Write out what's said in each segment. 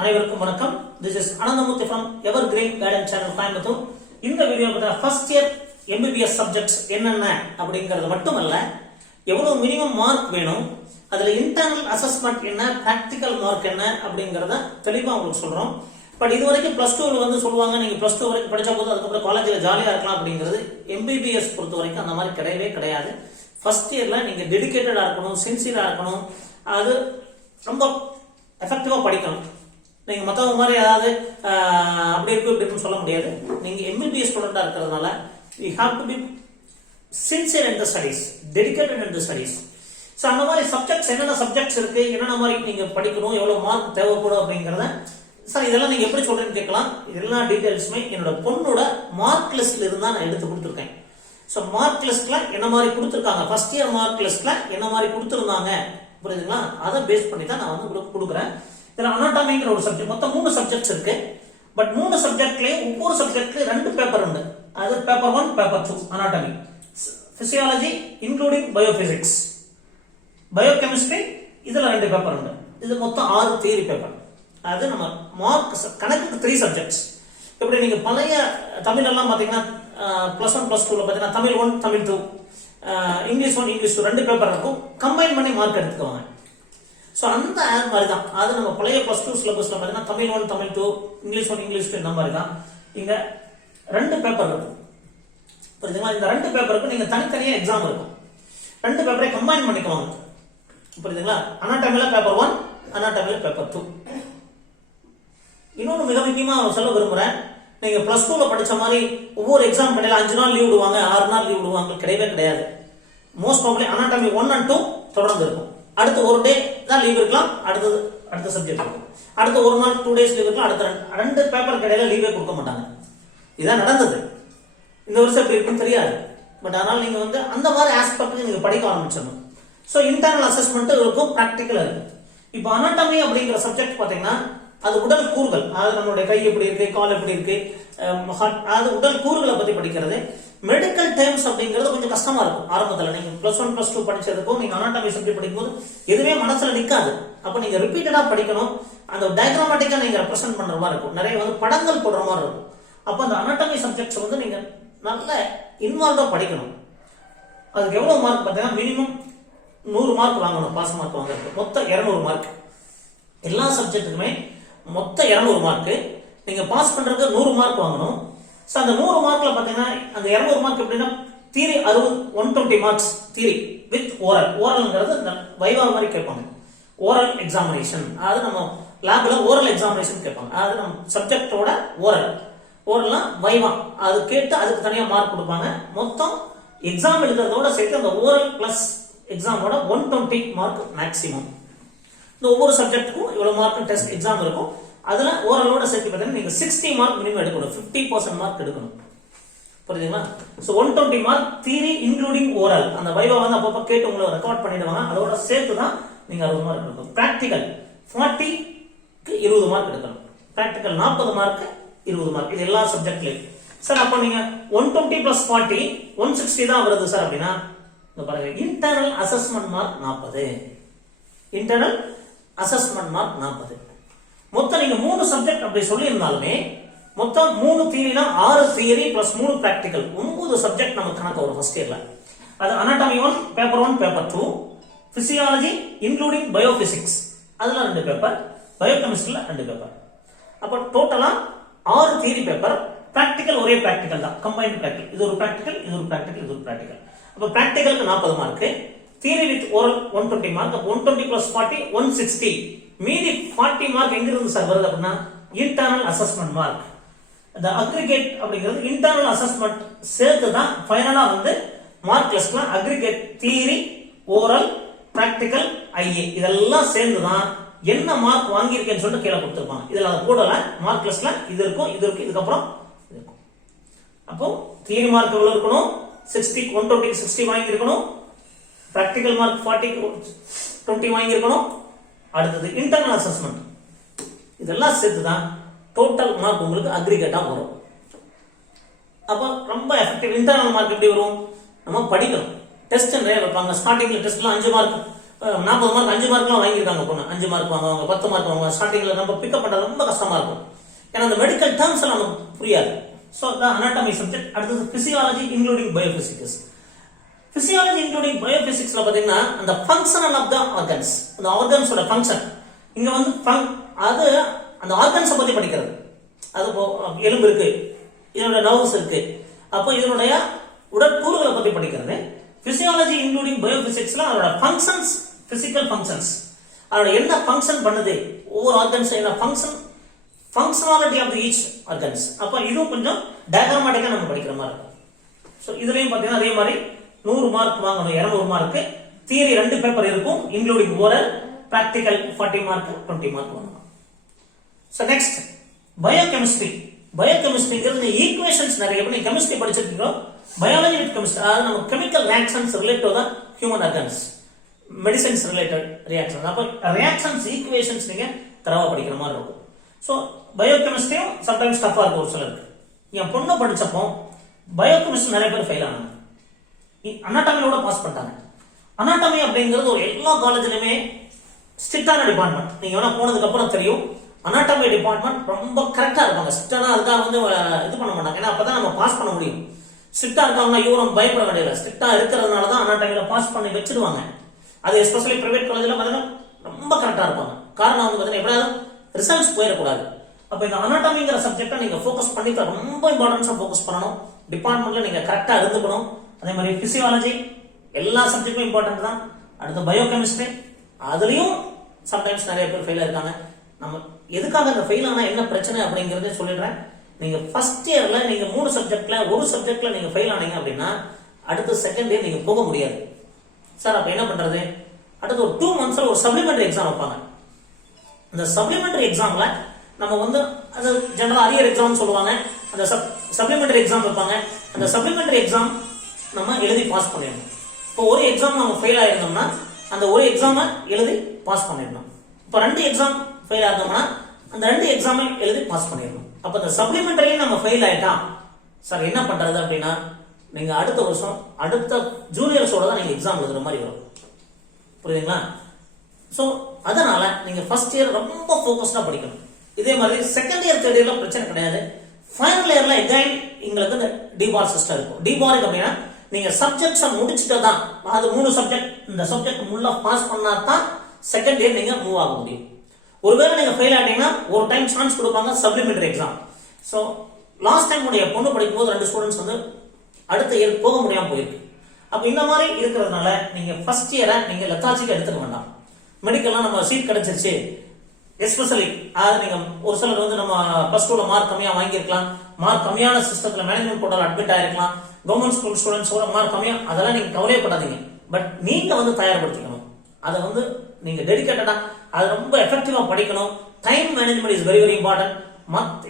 அனைவருக்கும் வணக்கம். This is Ananthamoorthy from Evergreen Guidance channel Coimbatore. இந்த video first year MBBS subjects என்னென்ன அப்படிங்கிறது மட்டுமல்ல, எவ்வளவு மினிமம் மார்க் வேணும், அதுல இன்டர்னல் அசஸ்மெண்ட் என்ன, பிராக்டிக்கல் மார்க் என்ன அப்படிங்கறத தெளிவா உங்களுக்கு சொல்றோம். பட் இது வரைக்கும் பிளஸ் டூல வந்து சொல்லுவாங்க, நீங்க பிளஸ் டூ வரைக்கும் படிச்ச போது அதுக்கப்புறம் காலேஜ்ல ஜாலியா இருக்கலாம் அப்படிங்கிறது MBBS பொறுத்த வரைக்கும் அந்த மாதிரி கிடையவே கிடையாது. ஃபர்ஸ்ட் இயர்ல நீங்க டெடிகேட்டடா இருக்கணும், சின்சியரா இருக்கணும், அது ரொம்ப எஃபெக்டிவா படிக்கணும். நீங்க மத்தவங்க மாதிரி ஏதாவது அப்படி இருக்கு இப்படின்னு சொல்ல முடியாது. நீங்க MBBS ஸ்டூடெண்டா இருக்கிறதுனால you have to be sincere in the studies, dedicated in the studies. So அந்த மாதிரி சப்ஜெக்ட்ஸ் என்னென்ன சப்ஜெக்ட்ஸ் இருக்கு, என்னென்ன மாதிரி நீங்க படிக்கணும், எவ்வளவு மார்க் தேவைப்படும் அப்படிங்கறத சார் இதெல்லாம் நீங்க எப்படி சொல்றேன்னு கேட்கலாம். எல்லா டீடைல்ஸுமே என்னோட பொண்ணோட மார்க் லிஸ்ட்ல இருந்தா நான் எடுத்து கொடுத்துருக்கேன். சோ மார்க் லிஸ்ட்ல என்ன மாதிரி கொடுத்துருக்காங்க, ஃபர்ஸ்ட் இயர் மார்க் லிஸ்ட்ல என்ன மாதிரி கொடுத்துருந்தாங்க புரியுதுங்களா, அதை பேஸ் பண்ணி தான் நான் வந்து உங்களுக்கு கொடுக்குறேன். இதுல அனாட்டமிங்கிற ஒரு சப்ஜெக்ட், மொத்தம் 3 சப்ஜெக்ட்ஸ் இருக்கு. பட் 3 சப்ஜெக்ட்லயும் ஒவ்வொரு சப்ஜெக்ட்லயும் 2 பேப்பர் உண்டு. அது paper 1, paper 2 anatomy, physiology including biophysics, biochemistry இதுல 2 பேப்பர் உண்டு. இது மொத்தம் 6 தியரி பேப்பர். அது நம்ம மார்க் கணக்குக்கு 3 சப்ஜெக்ட்ஸ். இப்படி நீங்க பழைய தமிழ் எல்லாம் பாத்தீங்கன்னா +1 +2ல பாத்தீங்கன்னா Tamil 1 Tamil 2, English 1 English 2 2 paper இருக்கும். கம்பைன் பண்ணி மார்க் எடுத்துக்குவாங்க. சோ அந்த மாதிரி தான் அது நம்ம பழைய +2 சிலபஸ்ல பாத்தீங்கன்னா தமிழ் 1 தமிழ் 2 இங்கிலீஷ் 1 இங்கிலீஷ் 2 இந்த மாதிரி தான். இங்க 2 பேப்பர் இருக்கும் புரியுதுங்களா. இந்த 2 பேப்பருக்கு நீங்க தனித்தனியா எக்ஸாம் இருக்கும். 2 பேப்பரை கம்பைன் பண்ணிக்குவாங்க புரியுதுங்களா. அனாட்டமில பேப்பர் 1, அனாட்டமில பேப்பர் 2. இன்னொன்று மிக முக்கியமா சொல்ல விரும்புறேன், நீங்க +2ல படிச்ச மாதிரி ஒவ்வொரு எக்ஸாம் கடையில 5 நாள் லீவ் விடுவாங்க, 6 நாள் லீவ் விடுவாங்க, கிடையவே கிடையாது. மோஸ்ட் ப்ராபபிலி அனாட்டமி 1 and 2 தொடர்ந்து இருக்கும். அடுத்து ஒரு டே தான் லீவ் இருக்கலாம், அடுத்த சப்ஜெக்ட் இருக்கும். அடுத்து ஒரு நாள் 2 days லீவ் இருக்கலாம், அடுத்த 2 பேப்பர் கடையில லீவே கொடுக்க மாட்டாங்க. இதான் நடந்தது. இந்த வருஷம் எப்படி இருக்குன்னு தெரியாது. பட் அதனால நீங்க வந்து அந்த மாதிரி ஆஸ்பெக்ட் நீங்க படிக்க ஆரம்பிச்சிடணும். சோ இன்டர்னல் அசஸ்மெண்ட் இருக்கும், பிராக்டிக்கல் இருக்கும். இப்போ அனாட்டமி அப்படிங்கிற சப்ஜெக்ட் பாத்தீங்கன்னா அது உடல் கூறுகள், அதாவது நம்மளுடைய கை எப்படி இருக்கு, கால் எப்படி இருக்கு, அது உடல் கூறுகளை பத்தி படிக்கிறது. மெடிக்கல் டேர்ம்ஸ் அப்படிங்கிறது கொஞ்சம் கஷ்டமா இருக்கும் ஆரம்பத்துல. நீங்க +1 +2 படிச்சதுக்கும் நீங்க அனாட்டமி சப்ஜெக்ட் படிக்கும்போது எதுவுமே மனசுல நிக்காது. அப்ப நீங்க ரிப்பீட்டடா படிக்கணும். அந்த டயக்ராமேட்டிக்கா நீங்க ரெப்ரசென்ட் பண்ற மாதிரி இருக்கும், நிறைய வந்து படங்கள் போடுற மாதிரி இருக்கும். அப்ப அந்த அனாட்டமி சப்ஜெக்ட்ஸ் வந்து நீங்க நல்ல இன்வால்வா படிக்கணும். அதுக்கு எவ்வளவு மார்க் பார்த்தீங்கன்னா மினிமம் 100 மார்க் வாங்கணும், பாஸ் மார்க் வாங்குறது. மொத்தம் 200 மார்க். எல்லா சப்ஜெக்ட்டுக்குமே மொத்தம் 200 மார்க். நீங்க பாஸ் பண்றதுக்கு 100 மார்க் வாங்கணும். சோ அந்த 100 மார்க்ல பாத்தீங்கன்னா அந்த 200 மார்க் எப்படின்னா theory 120 marks theory with oral. ஓரல்ங்கிறது இந்த வைவா மாதிரி கேட்பாங்க, ஓரல் எக்ஸாமினேஷன். அதாவது நம்ம லேப்ல ஓரல் எக்ஸாமினேஷன் கேட்பாங்க. அதாவது நம்ம சப்ஜெக்டோட ஓரல்னா வைவா, அது கேட்டு அதுக்கு தனியா மார்க் கொடுப்பாங்க. மொத்தம் எக்ஸாம் எழுதுறதோட சேர்த்து அந்த ஓரல் பிளஸ் எக்ஸாமோட 120 மார்க் மேக்ஸிமம். இந்த ஒவ்வொரு சப்ஜெக்ட்டுக்கும் இவ்வளவு மார்க் டெஸ்ட் எக்ஸாம் இருக்கும். அதுல ஓரலோட சேர்த்து பார்த்தீங்கன்னா நீங்க 60 மார்க் மினிமம் எடுக்கணும், 50% மார்க் எடுக்கணும் புரியுதுங்களா. So 120 mark theory including oral. அந்த வைவா வந்து அப்பப்ப கேட்டு உங்களை ரெக்கார்ட் பண்ணிடுவாங்க, அதோட சேர்த்து தான் நீங்க 60 மார்க் எடுக்கணும். பிராக்டிகல் 40க்கு 20 மார்க் எடுக்கணும். Practical 40 mark 20 mark. இது எல்லா சப்ஜெக்ட்லயும். சார் அப்ப நீங்க 120 + 40 160 தான் வருது சார் அப்படின்னா பாருங்க, internal assessment mark 40. Internal assessment mark 40. மொத்தம் நீங்க 3 சப்ஜெக்ட் அப்படி சொல்லி இருந்தாலுமே மொத்தம் 3 தியரினா 6 தியரி பிளஸ் 3 பிராக்டிகல், 9 சப்ஜெக்ட் நமக்கு கணக்கு வரும் ஃபர்ஸ்ட் இயர்ல. அது anatomy 1 paper 1 paper 2, physiology including biophysics அதுல 2 பேப்பர், பயோகெமிஸ்ட்ரில 2 பேப்பர். அப்ப டோட்டலா 6 தியரி பேப்பர், பிராக்டிகல் ஒரே பிராக்டிகல் தான், கம்பைன்ட் பிராக்டிகல். இது ஒரு பிராக்டிகல், இது ஒரு பிராக்டிகல், இது ஒரு பிராக்டிகல். அப்ப பிராக்டிகலுக்கு 40 mark, theory with oral 120 mark. 120 + 40 160. மீதி 40 மார்க் எங்க இருந்து சார் வருது அப்படின்னா இன்டர்னல் அசஸ்மெண்ட் மார்க். இந்த அக்ரிகேட் அப்படிங்கிறது இன்டர்னல் அசஸ்மெண்ட் சேர்த்து தான் ஃபைனலா வந்து மார்க் லிஸ்ட்ல aggregate theory, oral, practical, IA இதெல்லாம் சேர்ந்து தான் என்ன மார்க் வாங்கியிருக்கேன்னு சொல்லிட்டு கீழே கொடுத்துருப்பாங்க. இதுல அதை போடல, மார்க் லிஸ்ட்ல இது இருக்கும், இது இருக்கு, இதுக்கப்புறம் இருக்கும். அப்போ தியரி மார்க் எவ்வளவு இருக்கணும், 60 120 60 வாங்கி இருக்கணும். பிராக்டிகல் மார்க் 40 20 வாங்கி இருக்கணும். அடுத்தது இன்டர்னல் அசஸ்மெண்ட், இதெல்லாம் சேர்த்து தான் டோட்டல் மார்க் உங்களுக்கு அக்ரிகேட்டா வரும். அப்ப ரொம்ப எஃபெக்டிவ். இன்டர்னல் மார்க் எப்படி வரும், நம்ம படிக்கணும். டெஸ்ட் நிறைய வைப்பாங்க. ஸ்டார்டிங்ல டெஸ்ட்ல 5 மார்க் 40 மார்க் 5 மார்க்லாம் வாங்கியிருக்காங்க பொண்ணு, 5 மார்க் வாங்குவாங்க, 10 மார்க் வாங்குவாங்க. ஸ்டார்டிங்ல நம்ம பிக்கப் பண்றது ரொம்ப கஷ்டமா இருக்கும், ஏன்னா அந்த மெடிக்கல் டேர்ம்ஸ் எல்லாம் நமக்கு புரியாது. So anatomy subject. அடுத்தது physiology including biophysics. Physiology including பயோபிசிக்ஸ்ல பாத்தீங்கன்னா அந்த ஃபங்க்ஷனல் ஆஃப் த ஆர்கன்ஸ், அந்த ஆர்கன்ஸோட ஃபங்க்ஷன். இங்க வந்து அது அந்த ஆர்கன்ஸை பத்தி படிக்கிறது. அது எலும்பு இருக்கு, இதனுடைய நர்வ்ஸ் இருக்கு, அப்போ இதனுடைய உடற்கூறுகளை பத்தி படிக்கிறது. பிசியாலஜி இன்க்ளூடிங் பயோபிசிக்ஸ்ல அதோட ஃபங்க்ஷன்ஸ், பிசிக்கல் ஃபங்க்ஷன்ஸ், அதோட என்ன ஃபங்க்ஷன் பண்ணுது, ஒவ்வொரு ஆர்கன்ஸ் என்ன function, functionality of each organs. அப்போ இதுவும் கொஞ்சம் டயக்ராமேட்டிக்கா நம்ம படிக்கிற மாதிரி இருக்கும். ஸோ இதுலயும் பாத்தீங்கன்னா அதே மாதிரி 100 மார்க் வாங்கணும், 200 மார்க். தியரி 2 பேப்பர் இருக்கும், including oral, practical 40 mark, 20 mark வாங்கணும். So next biochemistry. பயோகெமிஸ்ட்ரிங்கிறது ஈக்குவேஷன்ஸ் நிறைய பண்ணி கெமிஸ்ட்ரி படிச்சிருக்கீங்க. பயாலஜி வித் கெமிஸ்ட்ரி, அதாவது நம்ம chemical reactions relate to the human organs, medicines related reaction. அப்போ ரியாக்ஷன்ஸ் ஈக்குவேஷன்ஸ் நீங்க தரவா படிக்கிற மாதிரி இருக்கும். ஸோ பயோகெமிஸ்ட்ரியும் சம்டைம்ஸ் டஃபா இருக்கும் ஒரு சிலருக்கு. என் பொண்ணு படிச்சப்போ பயோகெமிஸ்ட்ரி நிறைய பேர் ஃபெயில் ஆனாங்க, அனாட்டமியோட பாஸ் பண்ணிட்டாங்க. அனாட்டமி அப்படிங்கிறது ஒரு எல்லா காலேஜ்லயுமே ஸ்ட்ரிக்டான டிபார்ட்மெண்ட். நீங்க வேணா போனதுக்கு அப்புறம் தெரியும், அனாட்டமி டிபார்ட்மெண்ட் ரொம்ப கரெக்டா இருப்பாங்க. ஸ்ட்ரிக்டான அதுக்காக வந்து இது பண்ண மாட்டாங்க, ஏன்னா அப்பதான் நம்ம பாஸ் பண்ண முடியும். ஸ்ட்ரிக்டா இருக்காங்கன்னா இவரும் பயப்பட வேண்டியதில்லை. ஸ்ட்ரிக்டா இருக்கிறதுனால தான் அனாட்டமியில பாஸ் பண்ணி வச்சிருவாங்க. அது எஸ்பெஷலி பிரைவேட் காலேஜ்ல பாத்தீங்கன்னா ரொம்ப கரெக்டா இருப்பாங்க. காரணம் வந்து பாத்தீங்கன்னா எப்படியாவது ரிசல்ட்ஸ் போயிடக்கூடாது. அப்ப இந்த அனாட்டமிங்கிற சப்ஜெக்டை நீங்க ஃபோக்கஸ் பண்ணி ரொம்ப இம்பார்ட்டன்ஸா ஃபோக்கஸ் பண்ணணும். டிபார்ட்மெண்ட்ல நீங்க கரெக்டா இருந்துக்கணும். அதே மாதிரி பிசியாலஜி எல்லா சப்ஜெக்டும் இம்பார்ட்டன்ட் தான். அடுத்து பயோகெமிஸ்ட்ரி, அதுலயும் சம்டைம்ஸ் நிறைய பேர் ஃபெயில் இருக்காங்க. நம்ம எதுக்காக அந்த ஃபெயில் ஆனா என்ன பிரச்சனை அப்படிங்கறத சொல்லிடுறேன். நீங்க ஃபர்ஸ்ட் இயர்ல நீங்க 3 சப்ஜெக்ட்ல ஒரு சப்ஜெக்ட்ல நீங்க ஃபெயில் ஆனீங்க அப்படின்னா அடுத்த செகண்ட் இயர் நீங்க போக முடியாது. சார் அப்ப என்ன பண்றது? அடுத்து ஒரு 2 monthsல ஒரு சப்ளிமெண்டரி எக்ஸாம் வைப்பாங்க. அந்த சப்ளிமெண்டரி எக்ஸாம்ல நம்ம வந்து அது ஜெனரல் அரியர் எக்ஸாம் சொல்லுவாங்க. அந்த சப்ளிமெண்டரி எக்ஸாம் வைப்பாங்க. அந்த சப்ளிமெண்டரி எக்ஸாம் நம்ம எழுதி பாஸ் பண்ணிடணும். இப்போ ஒரு எக்ஸாம் நம்ம ஃபெயில் ஆயிருந்தோம்னா அந்த ஒரு எக்ஸாமை எழுதி பாஸ் பண்ணிடணும். இப்போ 2 எக்ஸாம் ஃபெயில் ஆயிருந்தோம்னா அந்த 2 எக்ஸாமை எழுதி பாஸ் பண்ணிடணும். அப்ப அந்த சப்ளிமெண்டரியும் நம்ம ஃபெயில் ஆயிட்டோம் சார் என்ன பண்றது அப்படின்னா நீங்க அடுத்த வருஷம் அடுத்த ஜூனியர்ஸோட தான் நீங்க எக்ஸாம் எழுதுற மாதிரி வரும். புரியுதுங்களா? சோ அதனால நீங்க ஃபர்ஸ்ட் இயர் ரொம்ப ஃபோக்கஸ்டா படிக்கணும். இதே மாதிரி செகண்ட் இயர் தேர்ட் இயர்ல பிரச்சனை கிடையாது. ஃபைனல் இயர்ல எகைன் உங்களுக்கு இந்த டிபார் சிஸ்டம் இருக்கும். டிபார் அப்படின்னா நீங்க சப்ஜெக்ட்ஸை முடிச்சுட்டு தான், அது 3 சப்ஜெக்ட், இந்த சப்ஜெக்ட் முள்ள பாஸ் பண்ணா தான் செகண்ட் இயர் நீங்க மூவ் ஆக முடியும். ஒருவேளை நீங்க ஃபெயில் ஆட்டீங்கன்னா ஒரு டைம் சான்ஸ் கொடுப்பாங்க supplementary exam. So last time உடைய பொண்ணு படிக்கும் போது 2 ஸ்டூடெண்ட்ஸ் வந்து அடுத்த இயர் போக முடியாம போயிருக்கு. அப்ப இந்த மாதிரி இருக்கிறதுனால நீங்க ஃபர்ஸ்ட் இயரை நீங்க லெத்தாஜிக்கு எடுத்துக்க வேண்டாம். மெடிக்கல்லாம் நம்ம சீட் கிடைச்சிருச்சு, எஸ்பெஷலி அதாவது நீங்க ஒரு சிலர் வந்து நம்ம பிளஸ் 2ல மார்க் கம்மியா வாங்கியிருக்கலாம், மார்க் கம்மியான சிஸ்டத்துல மேனேஜ்மெண்ட் போர்ட்டல் அட்மிட் ஆயிருக்கலாம், கவர்மெண்ட் ஸ்கூல் ஸ்டூடெண்ட்ஸோட மார்க் கம்மியா, அதெல்லாம் நீங்க கவலையப்படாதீங்க. பட் நீங்க வந்து தயார்படுத்திக்கணும். அதை வந்து நீங்க டெடிகேட்டடா அது ரொம்ப எஃபெக்டிவா படிக்கணும். Time management is very very important.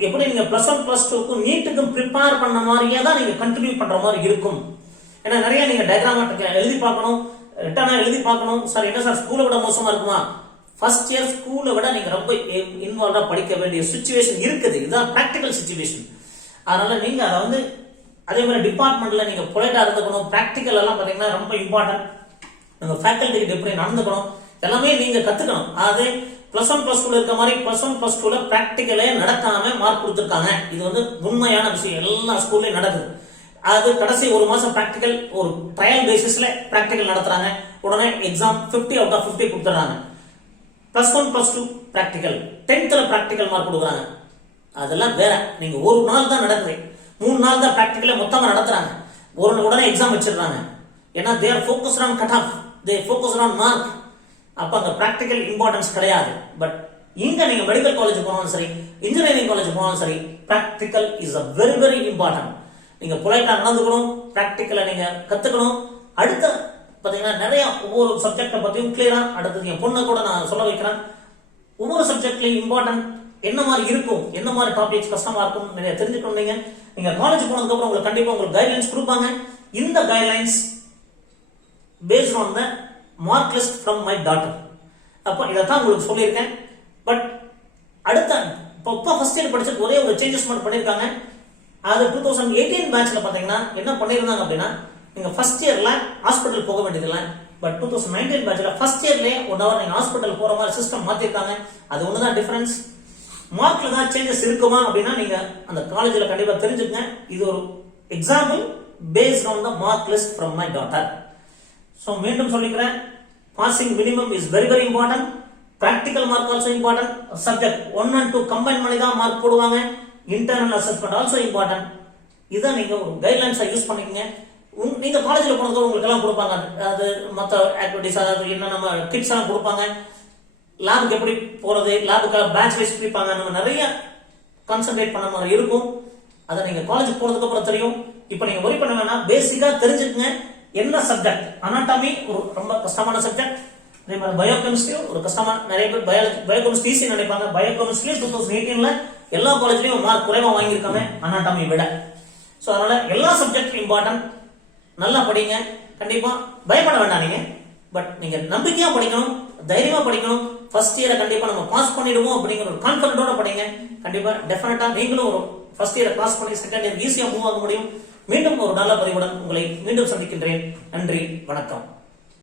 எப்படி நீங்க பிளஸ் 1 பிளஸ் 2க்கும் நீட்டுக்கும் ப்ரிப்பேர் பண்ண மாதிரியே தான் நீங்க கண்டினியூ பண்ற மாதிரி இருக்கும். ஏன்னா நிறைய நீங்க டயக்ராமேட்டிக்கா எழுதி பார்க்கணும், ரிட்டனா எழுதி பார்க்கணும். சார் என்ன சார் ஸ்கூலை விட மோசமா இருக்குமா? ஃபர்ஸ்ட் இயர் ஸ்கூலை விட நீங்க ரொம்ப இன்வால்வா படிக்க வேண்டிய சிச்சுவேஷன் இருக்குது. இதுதான் பிராக்டிகல் சிச்சுவேஷன். அதனால நீங்க அதை வந்து அதே மாதிரி டிபார்ட்மெண்ட்ல நீங்க பொலைட்டா இருந்துக்கணும். பிராக்டிகல் எல்லாம் பாத்தீங்கன்னா ரொம்ப இம்பார்ட்டன்ட். நம்ம ஃபேக்கல்டி கிட்ட எப்படி நடந்துக்கணும் எல்லாமே நீங்க கத்துக்கணும். அது பிளஸ் 1 பிளஸ் 2 இருக்க மாதிரி பிளஸ் 1 பிளஸ் 2ல பிராக்டிகலே நடக்காம மார்க் கொடுத்துருக்காங்க. இது வந்து உண்மையான விஷயம், எல்லா ஸ்கூல்லயும் நடக்குது. அது கடைசி ஒரு மாசம் பிராக்டிகல் ஒரு ட்ரையல் பேசிஸ்ல பிராக்டிகல் நடத்துறாங்க, உடனே எக்ஸாம் 50 out of 50 கொடுத்துறாங்க. Plus 1 plus 2 practical, 10th practical mark கொடுக்குறாங்க. அதெல்லாம் வேற. நீங்க ஒரு நாள் தான் நடக்குது, 3 நாள் தான் பிராக்டிகல மொத்தமா நடத்துறாங்க, உடனே எக்ஸாம் வச்சிருக்காங்க. ஏன்னா they are focused on cut off, they focused on mark. அப்ப அங்க பிராக்டிகல் இம்பார்ட்டன்ஸ் கிடையாது. பட் இங்க நீங்க மெடிக்கல் காலேஜ் போனாலும் சரி, இன்ஜினியரிங் காலேஜ் போனாலும் சரி, practical is a very very important. நீங்க பொலைட்டா நடந்துக்கணும், பிராக்டிகலை நீங்க கத்துக்கணும். அடுத்த பாத்தீங்கன்னா நிறைய ஒவ்வொரு சப்ஜெக்ட பத்தியும் கிளியரா அடுத்தது என் பொண்ணை கூட நான் சொல்ல வைக்கிறேன். ஒவ்வொரு சப்ஜெக்ட்லயும் இம்பார்ட்டன்ட் என்ன மாதிரி இருக்கும், என்ன மாதிரி டாபிக்ஸ் கஷ்டமா இருக்கும் நிறைய தெரிஞ்சுக்கணும். நீங்க காலேஜ் போனதுக்கு அப்புறம் உங்களுக்கு கண்டிப்பா உங்களுக்கு கைட்லைன்ஸ் கொடுப்பாங்க. இந்த guidelines based on the mark list from my daughter. அப்போ இதைத்தான் உங்களுக்கு சொல்லியிருக்கேன். பட் அடுத்த இப்போ ஃபர்ஸ்ட் இயர் படிச்சு ஒரே ஒரு சேஞ்சஸ் மட்டும் பண்ணியிருக்காங்க. அது 2018 பேட்ச்ல பாத்தீங்கன்னா என்ன பண்ணிருந்தாங்க அப்படின்னா, நீங்க ஃபர்ஸ்ட் இயர்ல ஹாஸ்பிட்டல் போக வேண்டியதில்லை, பட் 2019 பேட்ச்ல ஃபர்ஸ்ட் இயர்லயே 1 hour நீங்க ஹாஸ்பிட்டல் போற மாதிரி சிஸ்டம் மாத்திருக்காங்க. அது ஒண்ணுதான் டிஃபரன்ஸ். மார்க்ல தான் சேஞ்சஸ் இருக்குமா அப்படின்னா நீங்க அந்த காலேஜ்ல கண்டிப்பா தெரிஞ்சுக்கங்க. இது ஒரு example based on the mark list from my daughter. So மீண்டும் சொல்லிக்கிறேன், passing minimum is very very important. Practical mark also important. Subject 1 and 2 combine பண்ணி தான் மார்க் போடுவாங்க. Internal assessment also important. இதான் நீங்க ஒரு கைட்லைன்ஸா யூஸ் பண்ணிக்கங்க. நீங்க காலேஜ்ல போனதுக்கு உங்களுக்கு எல்லாம் கொடுப்பாங்க, அது மற்ற ஆக்டிவிட்டிஸ், அதாவது என்ன நம்ம கிட்ஸ் எல்லாம் கொடுப்பாங்க, லேபுக்கு எப்படி போறது, லேபுக்கு பேட்ச் வைஸ் பிரிப்பாங்க, நம்ம நிறைய கான்சென்ட்ரேட் பண்ண மாதிரி இருக்கும். அதை நீங்க காலேஜ் போனதுக்கு அப்புறம் தெரியும். இப்போ நீங்க ஒரி பண்ண வேணாம், பேசிக்கா தெரிஞ்சுக்கங்க என்ன சப்ஜெக்ட். அனாட்டமி ஒரு ரொம்ப கஷ்டமான சப்ஜெக்ட். அதே மாதிரி பயோகெமிஸ்ட்ரி ஒரு கஷ்டமான, நிறைய பேர் பயோகெமிஸ்ட்ரி ஈஸி நினைப்பாங்க. பயோகெமிஸ்ட்ரி 2018ல எல்லா காலேஜ்லயும் மார்க் குறைவா வாங்கியிருக்காங்க அனாட்டமி விட. சோ அதனால எல்லா சப்ஜெக்ட் இம்பார்ட்டன்ட். நல்லா படிங்க, கண்டிப்பா பயப்பட வேண்டாம் நீங்க. பட் நீங்க நம்பிக்கையா படிக்கணும், தைரியமா படிக்கணும். ஃபர்ஸ்ட் இயரை கண்டிப்பா நம்ம பாஸ் பண்ணிடுவோம் அப்படிங்கிற ஒரு கான்பிடன்டோட படிங்க. கண்டிப்பா டெஃபினட்டா நீங்களும் ஒரு ஃபர்ஸ்ட் இயரை பாஸ் பண்ணி செகண்ட் இயர் ஈஸியா மூவ் ஆக முடியும். மீண்டும் ஒரு நல்ல பதிவுடன் உங்களை மீண்டும் சந்திக்கின்றேன். நன்றி, வணக்கம்.